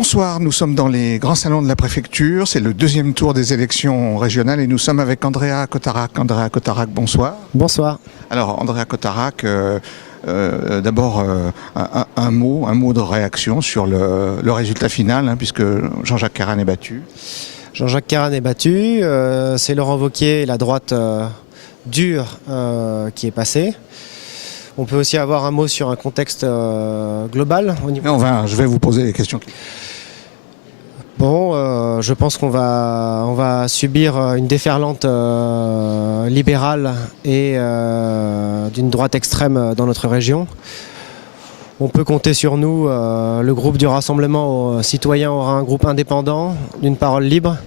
Bonsoir, nous sommes dans les grands salons de la préfecture, c'est le deuxième tour des élections régionales et nous sommes avec Andrea Cotarac. Andrea Cotarac, bonsoir. Bonsoir. Alors Andrea Cotarac, d'abord un mot de réaction sur le résultat final, puisque Jean-Jacques Karan est battu. Jean-Jacques Karan est battu, c'est Laurent Wauquiez, la droite dure qui est passée. On peut aussi avoir un mot sur un contexte global au niveau... Je vais vous poser les questions. Bon, je pense qu'on va subir une déferlante libérale et d'une droite extrême dans notre région. On peut compter sur nous, le groupe du Rassemblement citoyen aura un groupe indépendant, d'une parole libre.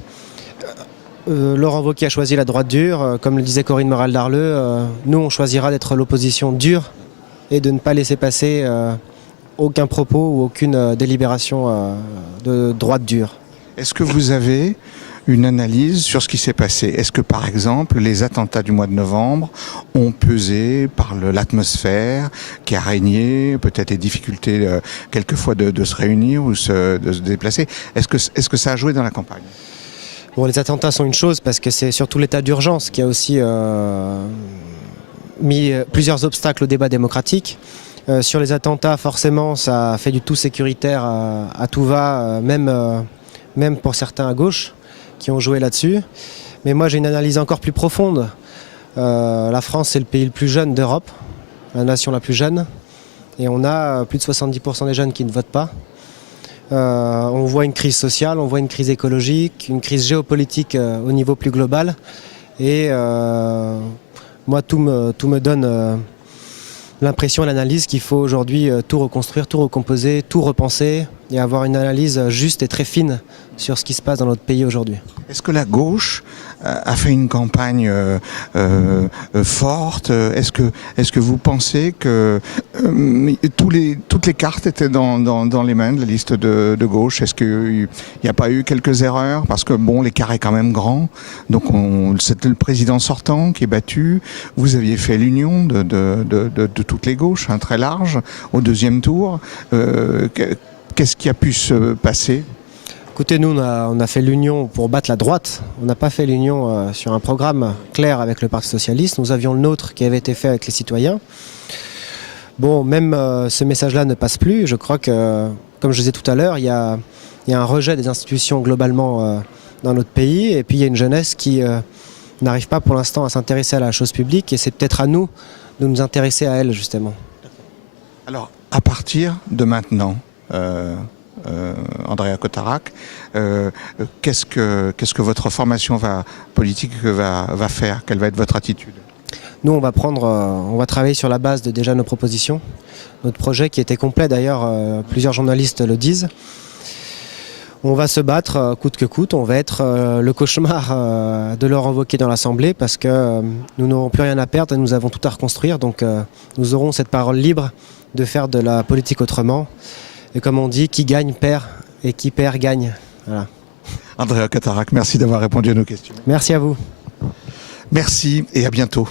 Laurent Wauquiez a choisi la droite dure, comme le disait Corinne Morel-Darleux, nous on choisira d'être l'opposition dure et de ne pas laisser passer aucun propos ou aucune délibération de droite dure. Est-ce que vous avez une analyse sur ce qui s'est passé? Est-ce que par exemple les attentats du mois de novembre ont pesé par l'atmosphère qui a régné, peut-être les difficultés quelquefois de se réunir ou de se déplacer? Est-ce que ça a joué dans la campagne? Bon, les attentats sont une chose parce que c'est surtout l'état d'urgence qui a aussi mis plusieurs obstacles au débat démocratique. Sur les attentats, forcément, ça fait du tout sécuritaire à tout va, même pour certains à gauche qui ont joué là-dessus. Mais moi, j'ai une analyse encore plus profonde. La France, c'est le pays le plus jeune d'Europe, la nation la plus jeune. Et on a plus de 70% des jeunes qui ne votent pas. On voit une crise sociale, on voit une crise écologique, une crise géopolitique au niveau plus global. Et moi, tout me donne l'impression et l'analyse qu'il faut aujourd'hui tout reconstruire, tout recomposer, tout repenser et avoir une analyse juste et très fine sur ce qui se passe dans notre pays aujourd'hui. Est-ce que la gauche a fait une campagne forte? Est-ce que vous pensez que toutes les cartes étaient dans les mains de la liste de gauche? Est-ce qu'il n'y a pas eu quelques erreurs? Parce que bon, l'écart est quand même grand. Donc c'était le président sortant qui est battu. Vous aviez fait l'union de toutes les gauches, très large, au deuxième tour. Qu'est-ce qui a pu se passer? Écoutez, nous, on a fait l'union pour battre la droite. On n'a pas fait l'union sur un programme clair avec le Parti Socialiste. Nous avions le nôtre qui avait été fait avec les citoyens. Bon, même ce message-là ne passe plus. Je crois que, comme je disais tout à l'heure, il y a un rejet des institutions globalement dans notre pays. Et puis, il y a une jeunesse qui n'arrive pas pour l'instant à s'intéresser à la chose publique. Et c'est peut-être à nous de nous intéresser à elle, justement. Alors, à partir de maintenant... Andrea Cotarac, qu'est-ce que votre formation politique va faire? Quelle va être votre attitude? Nous, on va travailler sur la base de déjà nos propositions. Notre projet qui était complet d'ailleurs, plusieurs journalistes le disent. On va se battre coûte que coûte, on va être le cauchemar de Laurent Wauquiez dans l'Assemblée parce que nous n'aurons plus rien à perdre et nous avons tout à reconstruire. Donc nous aurons cette parole libre de faire de la politique autrement. Et comme on dit, qui gagne perd et qui perd gagne. Voilà. Andrea Cotarac, merci d'avoir répondu à nos questions. Merci à vous. Merci et à bientôt.